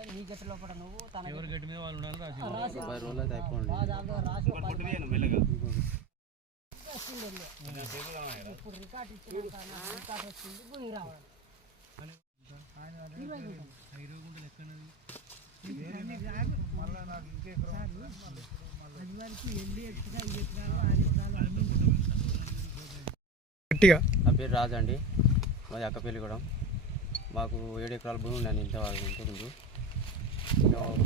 గట్టి లోపల నువ్వు తన ఎవరి గట్టి మీద వాళ్ళు ఉండాలి రాసి రాసి పది రోజులు అయితే అయిపోయింది. ఆ దాంట్లో రాసి ఒక పది మంది వచ్చింది వెళ్ళి. ఇప్పుడు రికార్డ్ ఇచ్చినాక నాకు రికార్డ్ వచ్చింది భూమి రావడం. ఇరవై గుంటలు. ఇరవై గుంటలు ఎక్కడది? గట్టిగా. నా పేరు రాజు అండి. మాది అక్కపల్లి కూడా మాకు ఏడు ఎకరాల భూమి ఉందండి ఇంత ఇంతకుముందు.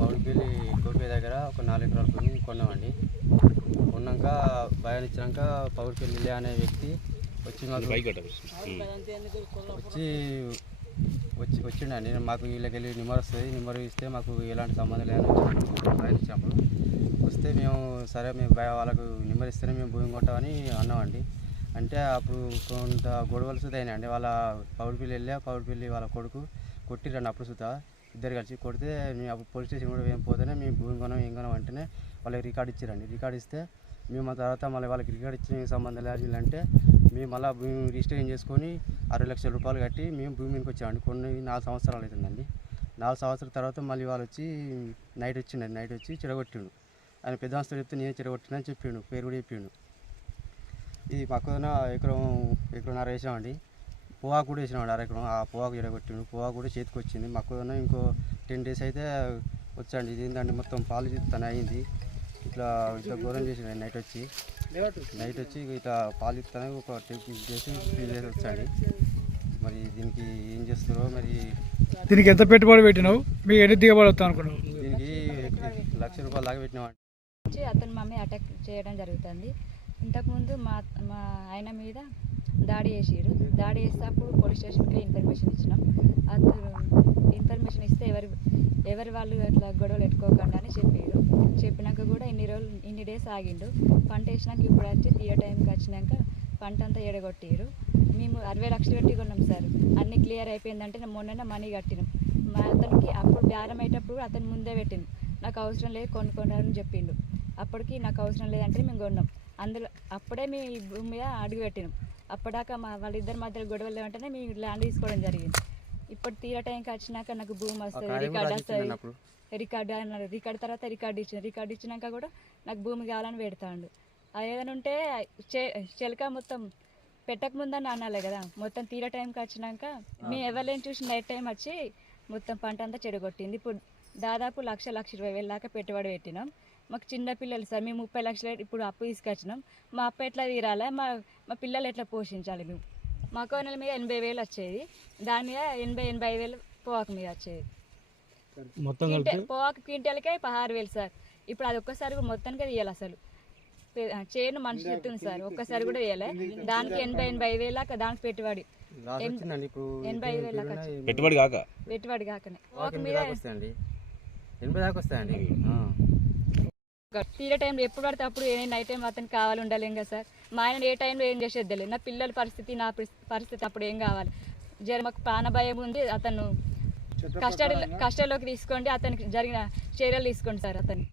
పౌడిపల్లి కోపే దగ్గర ఒక నాలుగు ఎకరాల భూమి కొన్నామండి. కొన్నాక భయాన్ని ఇచ్చినాక పౌడిపల్లి అనే వ్యక్తి వచ్చి మాకు వచ్చి వచ్చి వచ్చిండండి మాకు వీళ్ళకి వెళ్ళి నిమ్మర్ వస్తుంది. నిమ్మర్ ఇస్తే మాకు ఎలాంటి సంబంధం లేదని భయం ఇచ్చినప్పుడు వస్తే మేము సరే మేము భయ వాళ్ళకు నిమ్మర్ ఇస్తేనే మేము భూమి కొంటామని అన్నామండి. అంటే అప్పుడు కొంత గొడవలు సుతా అయినాయండి వాళ్ళ పౌడిపల్లి వెళ్ళా పౌడిపల్లి వాళ్ళ కొడుకు కొట్టిరండి అప్పుడు సుతా ఇద్దరు కలిసి కొడితే మేము అప్పుడు పోలీస్ స్టేషన్ కూడా ఏం పోతేనే మేము భూమి కొనం ఏం కొనం అంటేనే వాళ్ళకి రికార్డ్ ఇచ్చారండి. రికార్డ్ ఇస్తే మేము ఆ తర్వాత మళ్ళీ వాళ్ళకి రికార్డ్ ఇచ్చిన సంబంధం లేదు వీళ్ళంటే మేము మళ్ళీ భూమి రిజిస్ట్రేషన్ చేసుకొని అరవై లక్షల రూపాయలు కట్టి మేము భూమి మీదకి వచ్చామండి. కొన్ని నాలుగు సంవత్సరాలు అవుతుందండి. నాలుగు సంవత్సరాల తర్వాత మళ్ళీ వాళ్ళు వచ్చి నైట్ వచ్చిండండి. నైట్ వచ్చి చెడగొట్టిండు. ఆయన పెద్దవాళ్ళతో చెప్తే నేను చెడగొట్టినా అని చెప్పిండు. పేరు కూడా చెప్పిండు. ఇది పక్కన ఎకరం ఎకరంన్నర వేసామండి. పొగాకు కూడా వేసినామండి అర ఎకరం ఆ పొగాకు చెడగొట్టిండు పొగాకు కూడా చేతికి వచ్చింది. మాకు ఇంకో టెన్ డేస్ అయితే వచ్చండి. ఇది ఏంటంటే మొత్తం పాలు తన అయింది. ఇట్లా ఇట్లా ఘోరం చేసిండు నైట్ వచ్చి. నైట్ వచ్చి ఇట్లా పాలు ఇస్తానే ఒక టెన్ డేస్ త్రీ డేస్ వచ్చండి. మరి దీనికి ఏం చేస్తారో మరి దీనికి ఎంత పెట్టుబడి పెట్టినావు? మీకు ఎన్ని దిగబడి వస్తాం అనుకున్నావు? దీనికి లక్ష రూపాయలు దాకా పెట్టినామండి అతను మమ్మీ అటాక్ చేయడం జరుగుతుంది. ఇంతకుముందు మా మా ఆయన మీద దాడి చేసారు దాడి చేస్తే అప్పుడు పోలీస్ స్టేషన్కి ఇన్ఫర్మేషన్ ఇచ్చినాం. అతను ఇన్ఫర్మేషన్ ఇస్తే ఎవరి ఎవరి వాళ్ళు అట్లా గొడవలు పెట్టుకోకుండా అని చెప్పారు చెప్పినాక కూడా ఇన్ని రోజులు ఇన్ని డేస్ ఆగిండు. పంట వేసినాక ఇప్పుడు వచ్చి తీయ టైంకి వచ్చినాక పంట అంతా ఎడగొట్టారు మేము అరవై లక్షలు పెట్టి కొన్నాం సార్. అన్ని క్లియర్ అయిపోయిందంటే మొన్న మనీ కట్టినాం. మా అతనికి అప్పుడు బేరం అయ్యేటప్పుడు అతను ముందే పెట్టిండు. నాకు అవసరం లేదు కొనుక్కుంటారని చెప్పిండు. అప్పటికి నాకు అవసరం లేదంటే మేము కొన్నాం. అందులో అప్పుడే మేము ఈ భూమి మీద అడుగు పెట్టినాం. అప్పటిదాకా మా వాళ్ళిద్దరి మధ్యలో గొడవలు లేవంటేనే మేము ల్యాండ్ తీసుకోవడం జరిగింది. ఇప్పుడు తీర టైంకి వచ్చినాక నాకు భూమి వస్తుంది రికార్డ్ వస్తుంది. రికార్డు అన్నారు. రికార్డ్ తర్వాత రికార్డు ఇచ్చిన. రికార్డు ఇచ్చినాక కూడా నాకు భూమి కావాలని పెడతాండు. అది ఏదైనా ఉంటే చెలక మొత్తం పెట్టక ముందని అనాలి కదా. మొత్తం తీర టైంకి వచ్చినాక మేము ఎవరిని చూసి నైట్ టైం వచ్చి మొత్తం పంట అంతా చెడగొట్టింది. ఇప్పుడు దాదాపు లక్ష లక్ష ఇరవై వేల దాకా పెట్టుబడి పెట్టినాం. మాకు చిన్న పిల్లలు సార్ మేము ముప్పై లక్షలు ఇప్పుడు అప్పు తీసుకొచ్చినాం. మా అప్పు ఎట్లా తీరాలి? మా మా పిల్లలు ఎట్లా పోషించాలి మేము? మా కోనల మీద ఎనభై వేలు వచ్చేది. దాని మీద ఎనభై ఎనభై ఐదు వేలు పోవాకు మీద వచ్చేది. మొత్తం పోవాకు క్వింటల్కే పదహారు వేలు సార్. ఇప్పుడు అది ఒక్కసారి మొత్తానికి తీయాలి అసలు. చేను మనిషి చెప్తుంది సార్ ఒక్కసారి కూడా వేయలే దానికి ఎనభై ఎనభై ఐదు వేలు దాకా దానికి పెట్టుబడి. ఎనభై ఐదు వేల పెట్టుబడి కాక? పెట్టుబడి కాకనే. ఒక మీద ఎనభై దాకా వస్తాయండి? ఆ. తీరే టైంలో ఎప్పుడు పడితే అప్పుడు ఏ నైట్ టైం అతను కావాలి ఉండాలేం కదా సార్. మా ఆయన ఏ టైంలో ఏం చేసేది తెలియదు నా పిల్లల పరిస్థితి నా పరిస్థి- పరిస్థితి అప్పుడు ఏం కావాలి? జర మాకు ప్రాణ భయం ఉంది అతను కస్టడీ కస్టడీలోకి తీసుకోండి అతనికి జరిగిన చర్యలు తీసుకోండి సార్ అతన్ని.